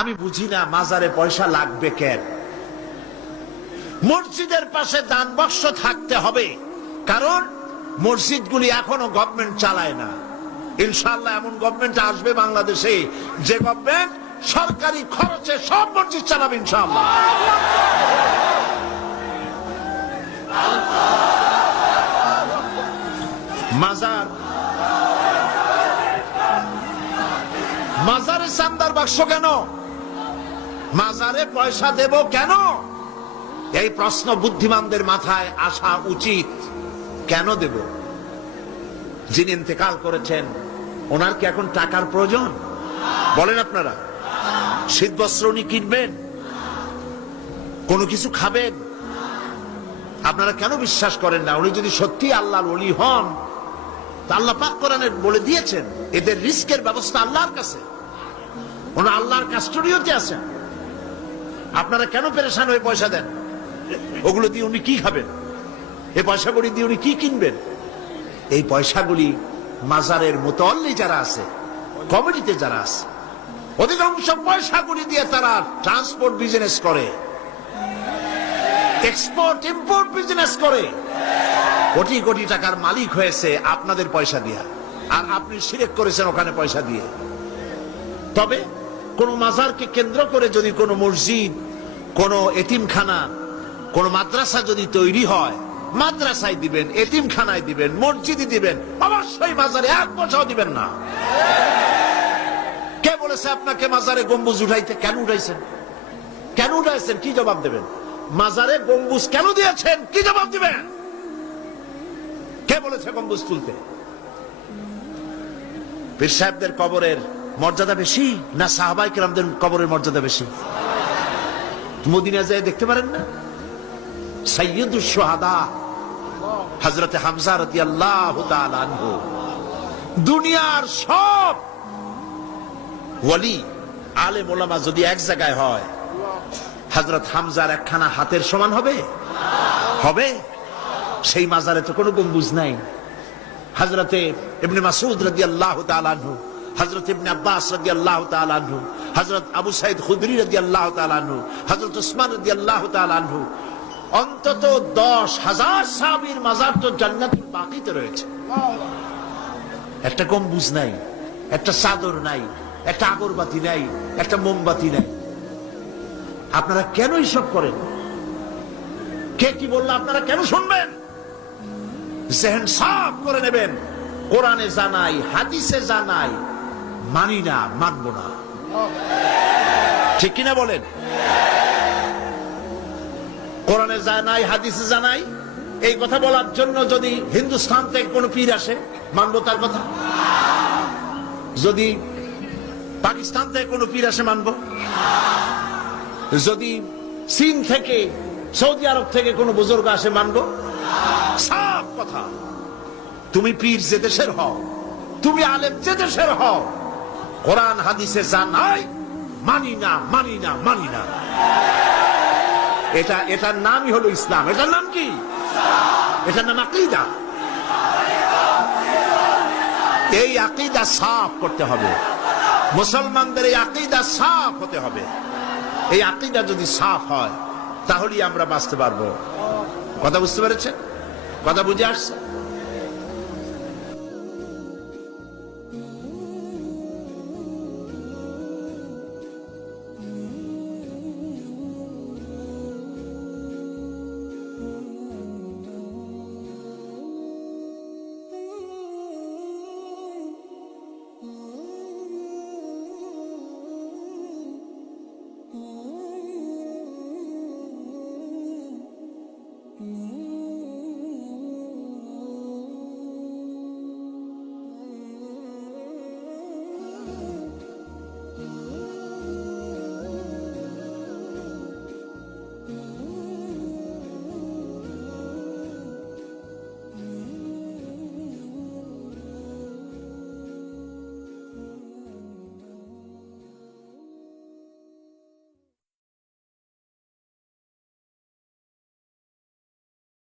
আমি বুঝি না মাজারে পয়সা লাগবে কেন। মসজিদের পাশে দান বাক্স থাকতে হবে, কারণ মসজিদগুলি এখনো গভর্নমেন্ট চালায় না। ইনশাআল্লাহ এমন গভর্নমেন্ট আসবে বাংলাদেশে যে গভর্নমেন্ট সরকারি খরচে সব মসজিদ চালাবে ইনশাআল্লাহ। মাজারে চান্দার বাক্স কেন? মাজারে পয়সা দেব কেন? এই প্রশ্ন বুদ্ধিমানদের মাথায় আসা উচিত। কেন দেব? যিনি ইন্তেকাল করেছেন ওনার কি এখন টাকার প্রয়োজন? বলেন আপনারা। শীত বস্ত্র উনি কিনবেন, কোনো কিছু খাবেন। আপনারা কেন বিশ্বাস করেন না? উনি যদি সত্যি আল্লাহর ওলি হন, তা আল্লাহ পাক কোরআনে বলে দিয়েছেন এদের রিস্কের ব্যবস্থা আল্লাহর কাছে, ওনারা আল্লাহর কাস্টোডিওতে আছেন। আপনারা কেন পেরেশান হয়ে পয়সা দেন? ওগুলো দিয়ে উনি কি খাবেন? এই পয়সাগুলি দিয়ে উনি কি কিনবেন? এই পয়সাগুলি মাজারের মুতাল্লি যারা আছে, কমিটিতে যারা আছে, অধিকাংশ পয়সাগুলি দিয়ে তারা ট্রান্সপোর্ট বিজনেস করে, এক্সপোর্ট ইম্পোর্ট বিজনেস করে, কোটি কোটি টাকার মালিক হয়েছে আপনাদের পয়সা দিয়ে। আর আপনি শিরক করেছেন ওখানে পয়সা দিয়ে। তবে কোন মাজারকে কেন্দ্র করে যদি কোনো মসজিদ, কোন এতিমখানা, কোন মাদ্রাসা যদি তৈরি হয়, মাদ্রাসায় দিবেন, এতিমখানায় দিবেন, মসজিদে দিবেন, অবশ্যই মাজারে এক পয়সাও দিবেন না। কে বলেছে আপনাকে মাজারে গম্বুজ উঠাইতে? কেন উঠাইছেন? কেন উঠাইছেন? কি জবাব দেবেন? মাজারে গম্বুজ কেন দিয়েছেন? কি জবাব দিবেন? কে বলেছে গম্বুজ তুলতে? পীর সাহেবদের কবরের মর্যাদা বেশি না সাহাবায়ে কেরামদের কবরের মর্যাদা বেশি? মদিনা যায় দেখতে পারেন না? সাইয়্যিদুশ শুহাদা হযরত হামজা রাদিয়াল্লাহু তাআলা আনহু, দুনিয়ার সব ওয়ালি আলেম ওলামা যদি এক জায়গায় হয়, হযরত হামজার একখানা হাতের সমান হবে? হবে? সেই মাজারে তো কোনো গম্বুজ নাই। হযরতে ইবনে মাসউদ রাদিয়াল্লাহু তাআলা আনহু, হযরত ইবনে আব্বাস রাদিয়াল্লাহু তাআলা আনহু, হযরত আবু সাঈদ খুদরি রাদিয়াল্লাহু তাআলা আনহু, হযরত উসমান রাদিয়াল্লাহু তাআলা আনহু, অন্তত 10,000 সাহাবীর মাজার তো জান্নাতুল বাকিতে রয়েছে। একটা গম্বুজ নাই, একটা চাদর নাই, একটা আগরবাতি নাই, একটা মোমবাতি নাই। আপনারা কেন এইসব করেন? কে কি বললো আপনারা কেন শুনবেন? জেহেন সাফ করে নেবেন। কোরআনে জানাই, হাদিসে জানাই, মানি না, মানব না। ঠিক কিনা বলেন? কোরআনে জানাই, হাদিসে জানাই, এই কথা বলার জন্য যদি হিন্দুস্তান থেকে কোন পীর আসে, মানবো তার কথা? যদি পাকিস্তান থেকে কোন পীর আসে, মানবো? যদি চীন থেকে, সৌদি আরব থেকে কোন বুজুর্গ আসে, মানবো? সব কথা। তুমি পীর যে দেশের হও, তুমি আলেম যে দেশের হও, কোরআন হাদিসে জানাই, মানি না, মানি না, মানি না। এটার নামই হলো ইসলাম। এটার নাম কি? এটার নাম আকীদা। এই আকীদা সাফ করতে হবে। মুসলমানদের এই আকীদা সাফ হতে হবে। এই আকীদা যদি সাফ হয়, তাহলেই আমরা বাঁচতে পারবো। কথা বুঝতে পেরেছেন? কথা বুঝে আসছে?